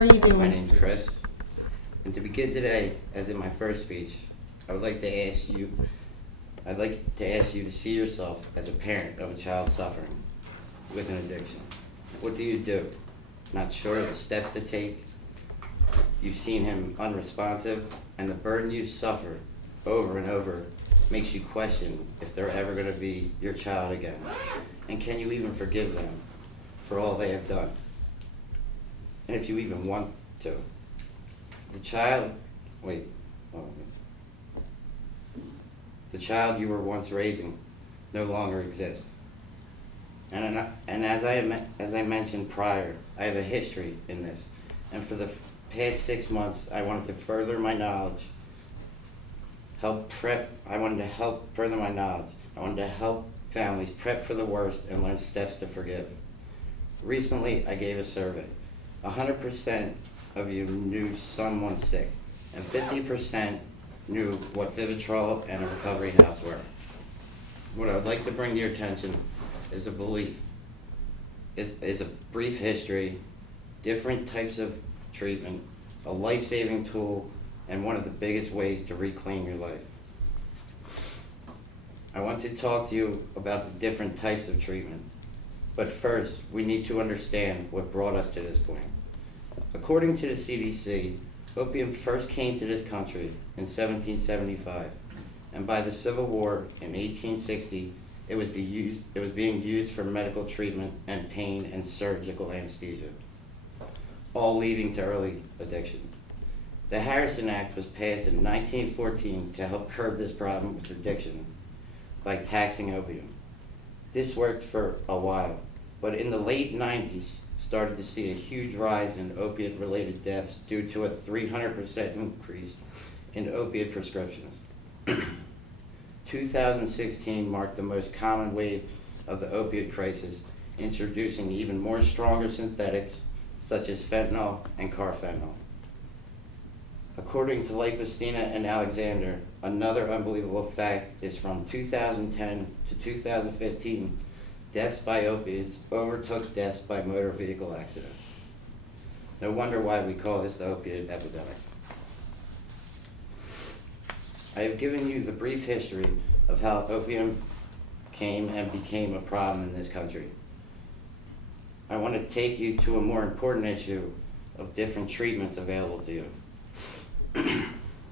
How are you doing? My name's Chris, and to begin today, as in my first speech, I'd like to ask you to see yourself as a parent of a child suffering with an addiction. What do you do? Not sure of the steps to take. You've seen him unresponsive, and the burden you suffer over and over makes you question if they're ever going to be your child again. And can you even forgive them for all they have done? And if you even want to. The child you were once raising no longer exists. And as I mentioned prior, I have a history in this. And for the past 6 months, I wanted to further my knowledge, I wanted to help further my knowledge. I wanted to help families prep for the worst and learn steps to forgive. Recently, I gave a survey. 100% of you knew someone sick, and 50% knew what Vivitrol and a recovery house were. What I would like to bring to your attention is a brief history, different types of treatment, a life-saving tool, and one of the biggest ways to reclaim your life. I want to talk to you about the different types of treatment. But first, we need to understand what brought us to this point. According to the CDC, opium first came to this country in 1775, and by the Civil War in 1860, it was being used for medical treatment and pain and surgical anesthesia, all leading to early addiction. The Harrison Act was passed in 1914 to help curb this problem with addiction by taxing opium. This worked for a while, but in the late 90s, started to see a huge rise in opiate-related deaths due to a 300% increase in opiate prescriptions. 2016 marked the most common wave of the opiate crisis, introducing even more stronger synthetics such as fentanyl and carfentanil. According to Lake Christina and Alexander, another unbelievable fact is from 2010 to 2015, deaths by opiates overtook deaths by motor vehicle accidents. No wonder why we call this the opiate epidemic. I have given you the brief history of how opium came and became a problem in this country. I want to take you to a more important issue of different treatments available to you.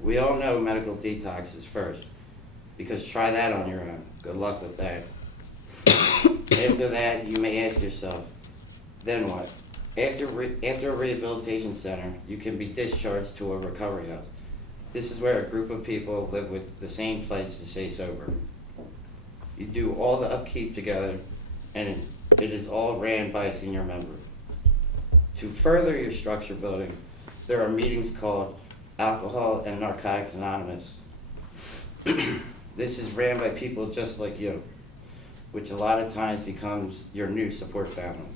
We all know medical detox is first, because try that on your own. Good luck with that. After that, you may ask yourself, then what? After a rehabilitation center, you can be discharged to a recovery house. This is where a group of people live with the same pledge to stay sober. You do all the upkeep together, and it is all ran by a senior member. To further your structure building, there are meetings called Alcohol and Narcotics Anonymous. This is ran by people just like you, which a lot of times becomes your new support family.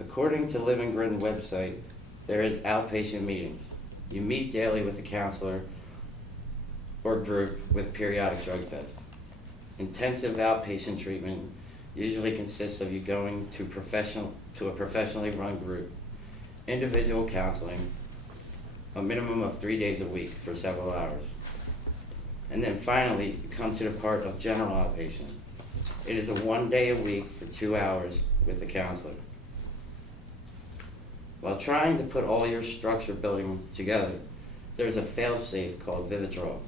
According to Living Grin website, there is outpatient meetings. You meet daily with a counselor or group with periodic drug tests. Intensive outpatient treatment usually consists of you going to a professionally run group, individual counseling, a minimum of 3 days a week for several hours. And then finally, you come to the part of general outpatient. It is a 1 day a week for 2 hours with a counselor. While trying to put all your structure building together, there's a fail-safe called Vivitrol.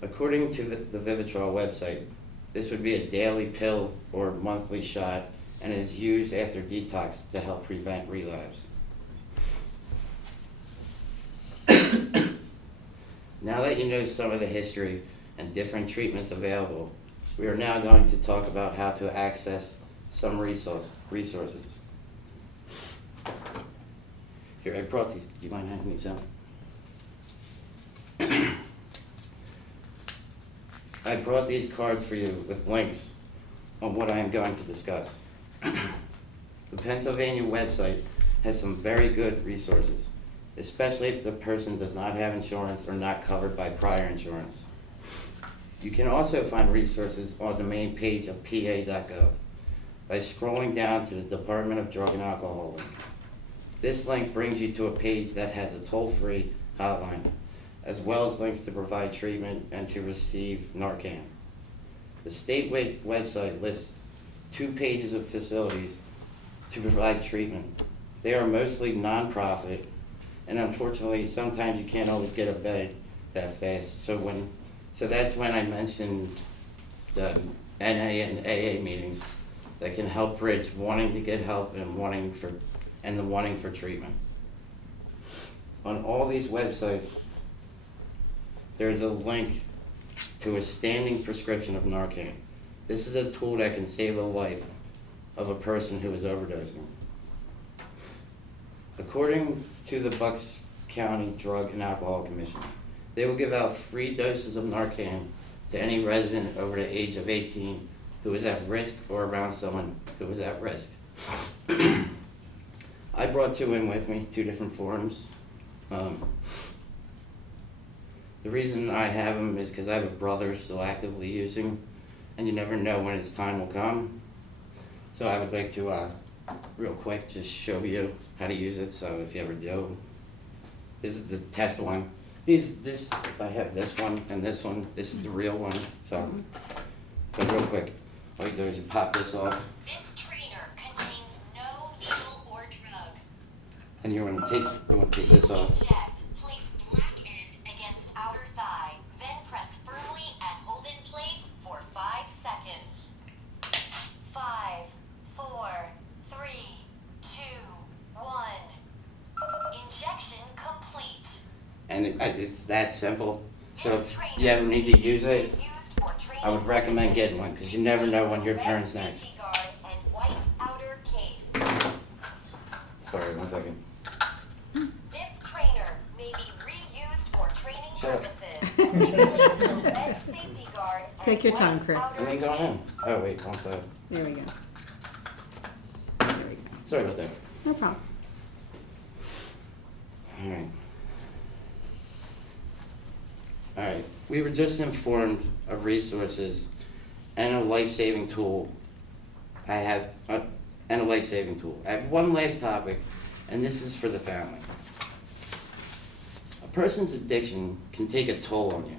According to the Vivitrol website, this would be a daily pill or monthly shot and is used after detox to help prevent relapse. Now that you know some of the history and different treatments available, we are now going to talk about how to access some resources. Here, I brought these. Do you mind handing these out? I brought these cards for you with links on what I am going to discuss. The Pennsylvania website has some very good resources, especially if the person does not have insurance or not covered by prior insurance. You can also find resources on the main page of PA.gov by scrolling down to the Department of Drug and Alcohol link. This link brings you to a page that has a toll-free hotline, as well as links to provide treatment and to receive Narcan. The state website lists 2 pages of facilities to provide treatment. They are mostly nonprofit, and unfortunately, sometimes you can't always get a bed that fast. So that's when I mentioned the NA and AA meetings that can help bridge wanting to get help and the wanting for treatment. On all these websites, there's a link to a standing prescription of Narcan. This is a tool that can save a life of a person who is overdosing. According to the Bucks County Drug and Alcohol Commission, they will give out free doses of Narcan to any resident over the age of 18 who is at risk or around someone who is at risk. I brought 2 in with me, 2 different forms. The reason I have them is because I have a brother still actively using, and you never know when his time will come. So I would like to, real quick, just show you how to use it, so if you ever do. This is the test one. I have this one and this one. This is the real one, so real quick, all you do is you pop this off. This trainer contains no needle or drug. And you want to take this off. Inject, place black end against outer thigh, then press firmly and hold in place for 5 seconds. 5, 4, 3, 2, 1. Injection complete. And it's that simple. So if you ever need to use it, I would recommend getting one, because you never know when your turn's next. Sorry, 1 second. This trainer may be reused for training purposes. Replace the red safety guard and Take your time, white Chris. outer And then go in. case. Oh wait, 1 second. There we go. There we go. Sorry about that. No problem. All right. We were just informed of resources and a life-saving tool. I have one last topic, and this is for the family. A person's addiction can take a toll on you.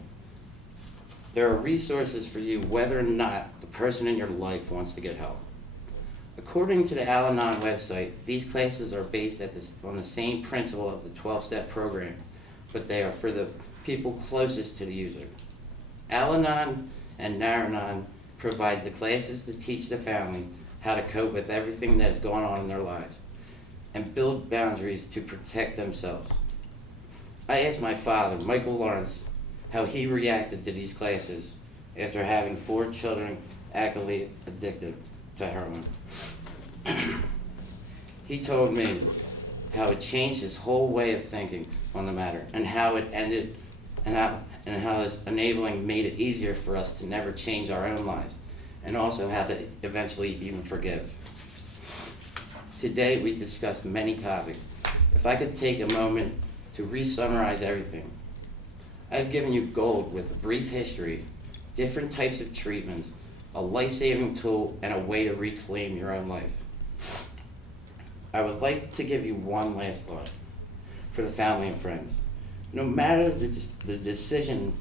There are resources for you whether or not the person in your life wants to get help. According to the Al-Anon website, these classes are based on the same principle of the 12-step program, but they are for the people closest to the user. Al-Anon and Nar-Anon provides the classes to teach the family how to cope with everything that's going on in their lives and build boundaries to protect themselves. I asked my father, Michael Lawrence, how he reacted to these classes after having 4 children actively addicted to heroin. He told me how it changed his whole way of thinking on the matter, and how it ended, and how his enabling made it easier for us to never change our own lives, and also how to eventually even forgive. Today we discussed many topics. If I could take a moment to re-summarize everything. I've given you gold with a brief history, different types of treatments, a life-saving tool, and a way to reclaim your own life. I would like to give you one last thought for the family and friends. No matter the decision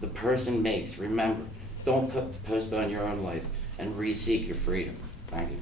the person makes, remember, don't postpone your own life and re-seek your freedom. Thank you.